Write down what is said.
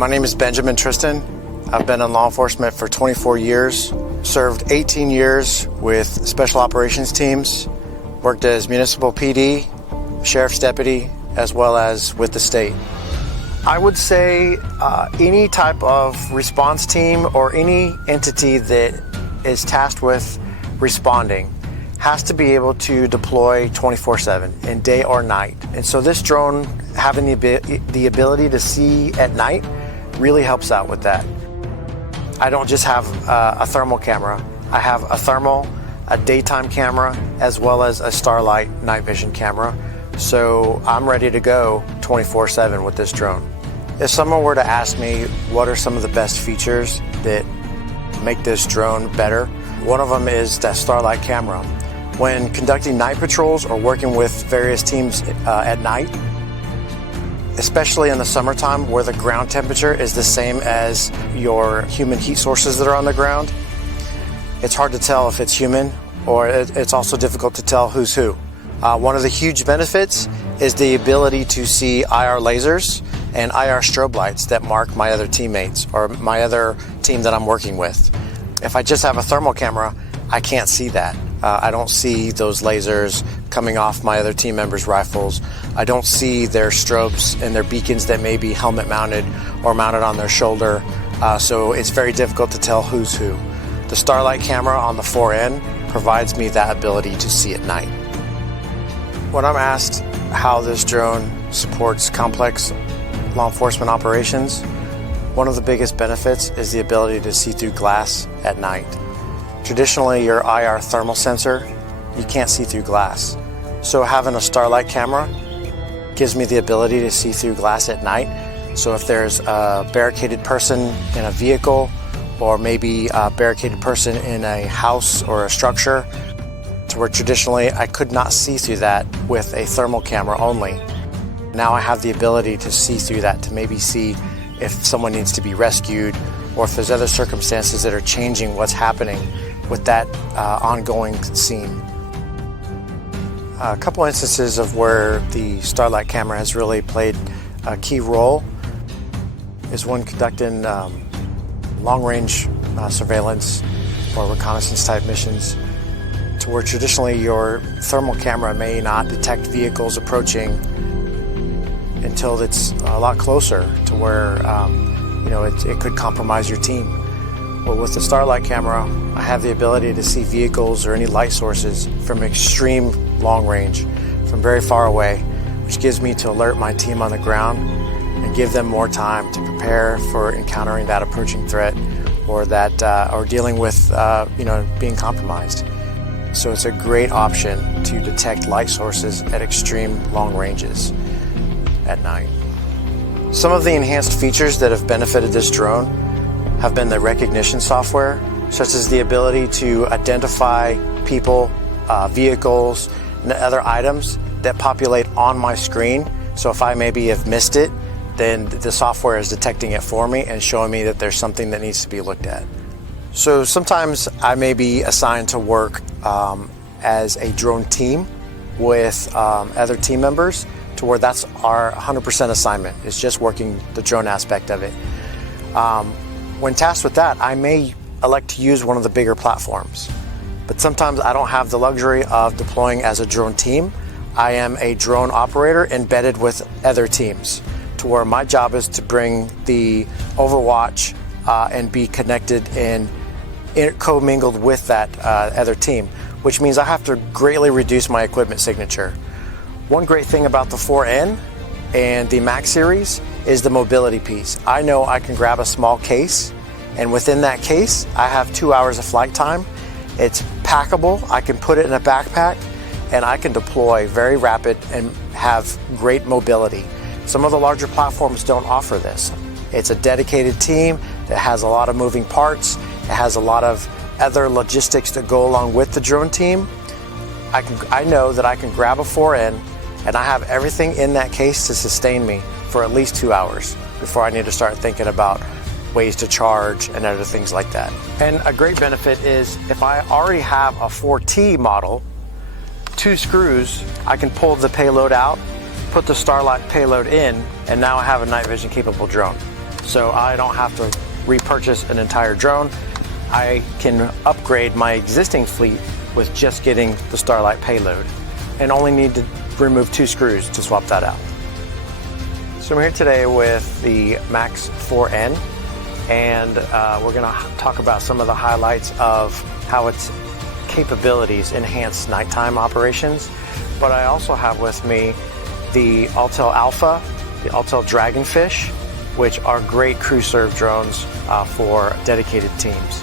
My name is Benjamin Tristan. I've been in law enforcement for 24 years, served 18 years with special operations teams, worked as municipal PD, sheriff's deputy, as well as with the state. I would say any type of response team or any entity that is tasked with responding has to be able to deploy 24/7 in day or night. And so this drone having the ability to see at night really helps out with that. I don't just have a thermal camera. I have a thermal, a daytime camera, as well as a Starlight night vision camera. So I'm ready to go 24/7 with this drone. If someone were to ask me what are some of the best features that make this drone better, one of them is that Starlight camera. When conducting night patrols or working with various teams at night, especially in the summertime where the ground temperature is the same as your human heat sources that are on the ground, it's hard to tell if it's human, or it's also difficult to tell who's who. One of the huge benefits is the ability to see IR lasers and IR strobe lights that mark my other teammates or my other team that I'm working with. If I just have a thermal camera, I can't see that. I don't see those lasers coming off my other team members' rifles. I don't see their strobes and their beacons that may be helmet mounted or mounted on their shoulder. So it's very difficult to tell who's who. The Starlight camera on the 4N provides me that ability to see at night. When I'm asked how this drone supports complex law enforcement operations, one of the biggest benefits is the ability to see through glass at night. Traditionally, your IR thermal sensor, you can't see through glass. So having a Starlight camera gives me the ability to see through glass at night. So if there's a barricaded person in a vehicle, or maybe a barricaded person in a house or a structure, to where traditionally I could not see through that with a thermal camera only. Now I have the ability to see through that to maybe see if someone needs to be rescued, or if there's other circumstances that are changing what's happening with that ongoing scene. A couple instances of where the Starlight camera has really played a key role is when conducting long-range surveillance or reconnaissance type missions, to where traditionally your thermal camera may not detect vehicles approaching until it's a lot closer to where it could compromise your team. Well, with the Starlight camera, I have the ability to see vehicles or any light sources from extreme long range, from very far away, which gives me to alert my team on the ground and give them more time to prepare for encountering that approaching threat or dealing with being compromised. So it's a great option to detect light sources at extreme long ranges at night. Some of the enhanced features that have benefited this drone have been the recognition software, such as the ability to identify people, vehicles, and other items that populate on my screen. So if I maybe have missed it, then the software is detecting it for me and showing me that there's something that needs to be looked at. So sometimes I may be assigned to work as a drone team with other team members, to where that's our 100% assignment. It's just working the drone aspect of it. When tasked with that, I may elect to use one of the bigger platforms. But sometimes I don't have the luxury of deploying as a drone team. I am a drone operator embedded with other teams, to where my job is to bring the overwatch and be connected and commingled with that other team, which means I have to greatly reduce my equipment signature. One great thing about the 4N and the Max series is the mobility piece. I know I can grab a small case, and within that case, I have 2 hours of flight time. It's packable. I can put it in a backpack, and I can deploy very rapid and have great mobility. Some of the larger platforms don't offer this. It's a dedicated team that has a lot of moving parts. It has a lot of other logistics that go along with the drone team. I know that I can grab a 4N, and I have everything in that case to sustain me for at least 2 hours before I need to start thinking about ways to charge and other things like that. And a great benefit is if I already have a 4T model, 2 screws, I can pull the payload out, put the Starlight payload in, and now I have a night vision capable drone. so I don't have to repurchase an entire drone. I can upgrade my existing fleet with just getting the Starlight payload and only need to remove 2 screws to swap that out. So I'm here today with the MAX-4N, and we're going to talk about some of the highlights of how its capabilities enhance nighttime operations. But I also have with me the Autel Alpha, the Autel Dragonfish, which are great crew serve drones for dedicated teams.